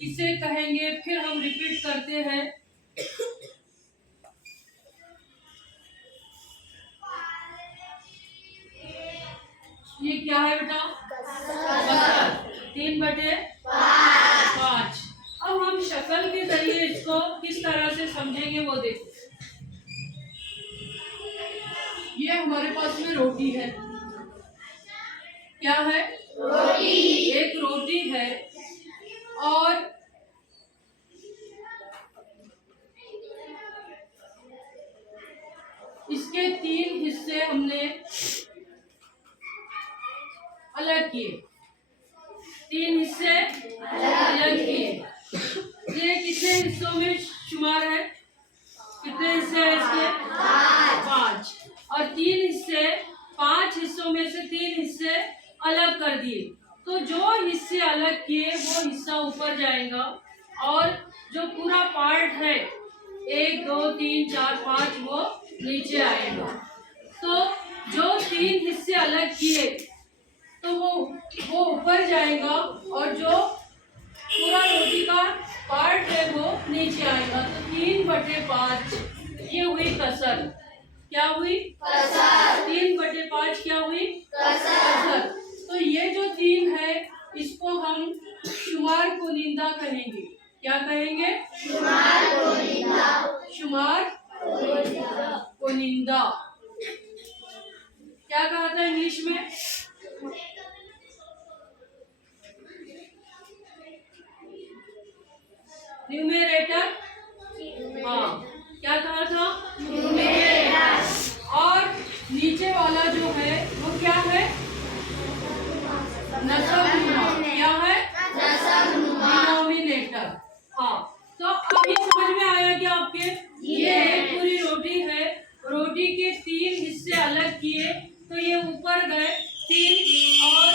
किसे कहेंगे, फिर हम रिपीट करते हैं। ये क्या है बेटा? कसर। 3/5। अब हम शक्ल के जरिए इसको किस तरह से समझेंगे वो देखो। ये हमारे पास में रोटी है। क्या है? रोटी। एक रोटी है और इसके 3 हिस्से हमने अलग किए। 3 हिस्से अलग किए। ये कितने हिस्सों में शुमार है? कितने हिस्से हैं इसके? 5। और 3 हिस्से, 5 हिस्सों में से 3 हिस्से अलग कर दिए। तो जो हिस्से अलग किए वो हिस्सा ऊपर जाएगा और जो पूरा पार्ट है 1 2 3 4 5 वो नीचे आएगा। तो जो 3 हिस्से अलग किए तो वो ऊपर जाएगा और जो पूरा रोटी का पार्ट है वो नीचे आएगा। तो 3/5 ये हुई कसर। क्या हुई? कसर। 3/5 क्या हुई? कसर। तो ये जो 3 है इसको हम शुमार कुनिंदा कहेंगे। क्या कहेंगे? शुमार कुनिंदा। शुमार कुनिंदा। क्या कहा था इंग्लिश में? न्यूमेरेटर। हाँ, क्या कहा था? न्यूमेरेटर। और नीचे वाला जो है वो क्या है? नसबनुमा। क्या है? नसबनुमा। डिनोमिनेटर। हाँ, तो अब ये समझ में आया कि आपके ये एक पूरी रोटी है, रोटी के 3 हिस्से अलग किए तो ये ऊपर गए 3 और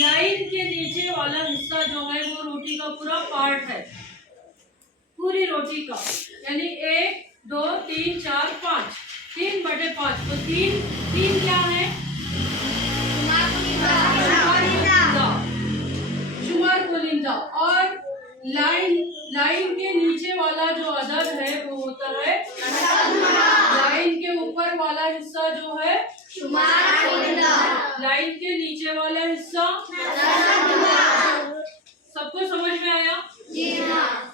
लाइन के नीचे वाला हिस्सा जो है वो रोटी का पूरा पार्ट है, पूरी रोटी का, यानी 1 2 3 4 5, 3/5। तो 3 क्या है? शुमार कुनिंदा। और लाइन के नीचे वाला जो अदद है वो होता है लाइन के ऊपर वाला हिस्सा जो है शुमार कुनिंदा, लाइन के नीचे वाला हिस्सा। सबको समझ में आया? जी हाँ।